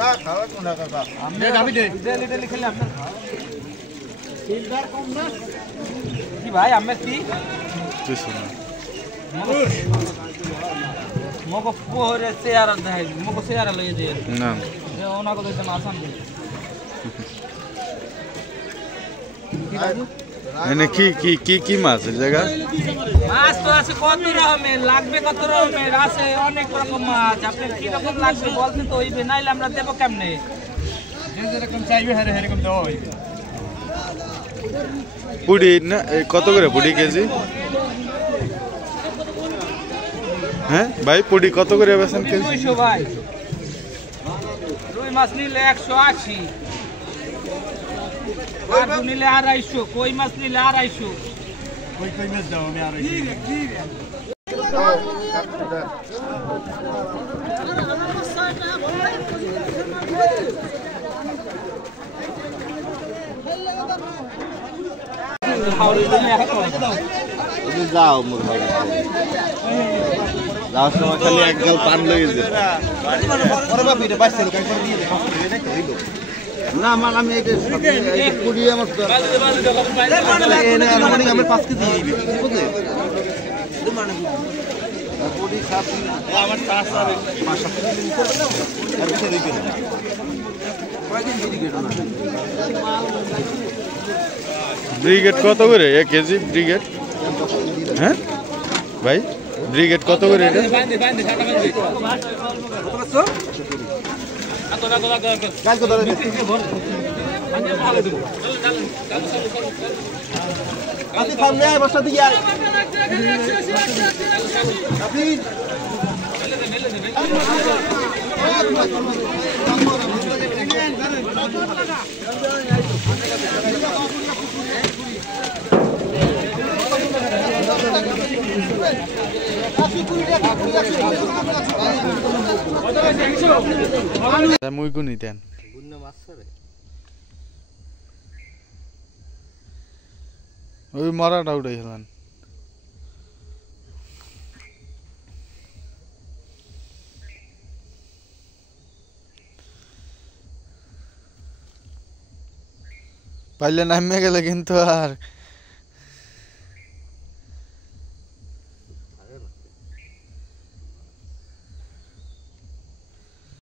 না খাওয়া কোনা কাকা আপনি গাবি দে ডেলি খেলে আপনার ফিল্টার কম না কি ভাই আমি কি কিছু না মগো পোরে চেয়ার দেখাই মগো চেয়ার লইয়ে দিয়ে না যে ওনা কো দিতে মাছ আনবে এনে কি মাছ এই জায়গা মাছ তো আছে কত রকমের লাগবে কত রকমের আছে অনেক রকম মাছ আপনি কি রকম লাগবে বলতে তো হইবে নাইলে আমরা দেব কেমনে যে যেরকম চাইবে হরে এরকম দেওয়া হইবে পুডি না কত করে পুডি কেজি হ্যাঁ ভাই পুডি কত করে বেচেন কেজি 200 ভাই রুই মাছ নিলে 180 আর নিলে 250 কই মাছ নিলে 250 কই মাছ দাও আমি 250 যাও মোর ভাই যাওয়ার সময় খালি এক গাল পান লইয়ে যে পরে বাপি রে বাইছে কাই করে দিয়ে দেখো না মাল আমি এই কুড়ি আমার মানে আমার 5 কেজি দিবি বুঝলে মানে কুড়ি সাত আমার 4 হবে 5-7 কেজি করবে না আর কিছু দিবি না কয়দিন দিবি কেন না ব্রিগেড কত করে 1 কেজি ব্রিগেড হ্যাঁ ভাই ব্রিগেড কত করে এটা বান্ধে ছাটা বান্ধে কত বছর কাল কত ধরে আপনি সামনে আয় বসা দিয়ে আয় আপনি মুইগু নিতেন ওই মরাটা উঠে গেলেন পাইলে নামে গেলে কিন্তু আর